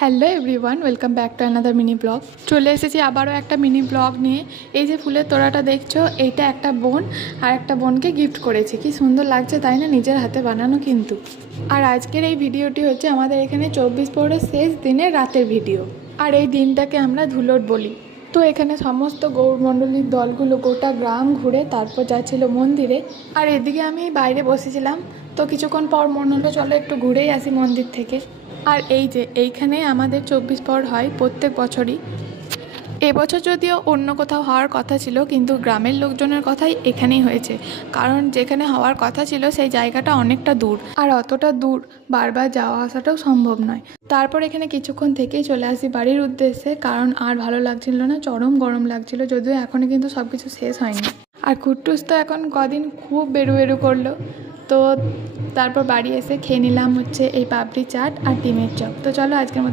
Hello everyone, welcome back to another mini blog. চলে এসেছি আবারও একটা মিনি ব্লগ নিয়ে। এই যে ফুলের তোড়াটা দেখছো, এইটা একটা বোন আর একটা বোনকে গিফট করেছি। কি সুন্দর লাগছে তাই না, নিজের হাতে বানানো কিন্তু। আর আজকের এই ভিডিওটি হচ্ছে আমাদের এখানে 24 পরের শেষ দিনের রাতের ভিডিও। আর এই দিনটাকে আমরা ধুলোট বলি। তো এখানে সমস্ত গৌরমণ্ডলীর দলগুলো গোটা গ্রাম ঘুরে তারপর যাচ্ছিল মন্দিরে। আর এদিকে আমি বাইরে বসেছিলাম। তো কিছুক্ষণ পর মনে হলো চলো একটু ঘুরেই আসি মন্দির থেকে। আর এই যে এইখানে আমাদের 24 পর হয় প্রত্যেক বছরই। এবছর যদিও অন্য কোথাও হওয়ার কথা ছিল, কিন্তু গ্রামের লোকজনের কথাই এখানেই হয়েছে। কারণ যেখানে হওয়ার কথা ছিল সেই জায়গাটা অনেকটা দূর, আর অতটা দূর বারবার যাওয়া আসাটাও সম্ভব নয়। তারপর এখানে কিছুক্ষণ থেকেই চলে আসি বাড়ির উদ্দেশ্যে, কারণ আর ভালো লাগছিল না, চরম গরম লাগছিল। যদিও এখনও কিন্তু সব কিছু শেষ হয়নি। আর কুট্টুস তো এখন কদিন খুব বেরু বেরু করলো। তো তারপর বাড়ি এসে খেয়ে নিলাম হচ্ছে এই পাপড়ি চাট আর ডিমের চপ। তো চলো আজকের মতো